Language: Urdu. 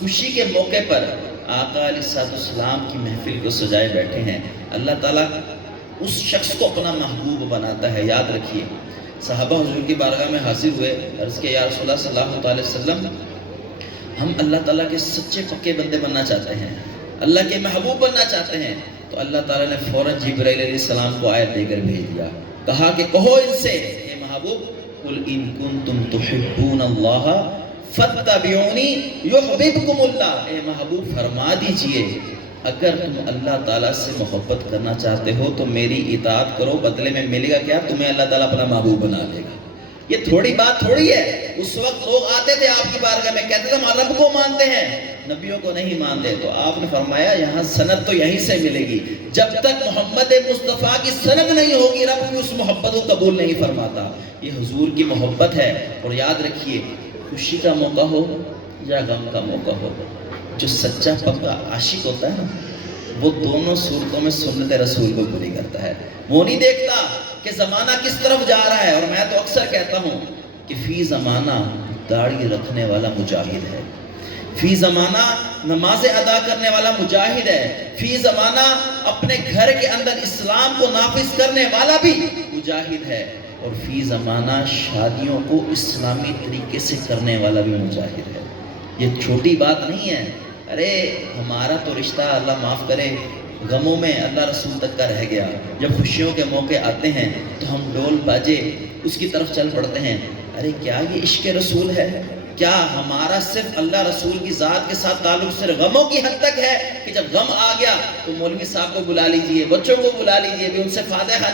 خوشی کے موقع پر آقا علیہ السلام کی محفل کو سجائے بیٹھے ہیں، اللہ تعالیٰ اس شخص کو اپنا محبوب بناتا ہے۔ یاد رکھیے، صحابہ حضور کی بارگاہ میں حاضر ہوئے، عرض کہ یا رسول اللہ صلی اللہ علیہ وسلم، ہم اللہ تعالیٰ کے سچے پکے بندے بننا چاہتے ہیں، اللہ کے محبوب بننا چاہتے ہیں۔ تو اللہ تعالیٰ نے فوراً جبرائیل علیہ السلام کو آیت دے کر بھیج دیا، کہا کہ کہو ان سے، اے محبوب، قل ان کنتم تحبون اللہ فاتبعونی یحببکم اللہ، اے محبوب فرما دیجئے اگر تم اللہ تعالیٰ سے محبت کرنا چاہتے ہو تو میری اطاعت کرو، بدلے میں ملے گا کیا؟ تمہیں اللہ تعالیٰ اپنا محبوب بنا لے گا۔ یہ تھوڑی بات تھوڑی ہے۔ اس وقت لوگ آتے تھے آپ کی بارگاہ میں، کہتے تھے ہم رب کو مانتے ہیں، نبیوں کو نہیں مانتے۔ تو آپ نے فرمایا یہاں سند تو یہیں سے ملے گی، جب تک محمد مصطفیٰ کی سند نہیں ہوگی رب بھی اس محبت کو قبول نہیں فرماتا۔ یہ حضور کی محبت ہے۔ اور یاد رکھیے، خوشی کا موقع ہو یا غم کا موقع ہو، جو سچا پکا عاشق ہوتا ہے نا، وہ دونوں صورتوں میں سنت رسول کو پوری کرتا ہے۔ وہ نہیں دیکھتا کہ زمانہ کس طرف جا رہا ہے۔ اور میں تو اکثر کہتا ہوں کہ فی زمانہ داڑھی رکھنے والا مجاہد ہے، فی زمانہ نمازیں ادا کرنے والا مجاہد ہے، فی زمانہ اپنے گھر کے اندر اسلام کو نافذ کرنے والا بھی مجاہد ہے، اور فی زمانہ شادیوں کو اسلامی طریقے سے کرنے والا بھی مجاہد ہے۔ یہ چھوٹی بات نہیں ہے۔ ارے ہمارا تو رشتہ اللہ معاف کرے غموں میں اللہ رسول تک کا رہ گیا، جب خوشیوں کے موقع آتے ہیں تو ہم ڈول باجے اس کی طرف چل پڑتے ہیں۔ ارے کیا یہ عشق رسول ہے؟ کیا ہمارا صرف اللہ رسول کی ذات کے ساتھ تعلق صرف غموں کی حد تک ہے کہ جب غم آ گیا تو مولوی صاحب کو بلا لیجئے، بچوں کو بلا لیجئے، بھی ان سے فاتحہ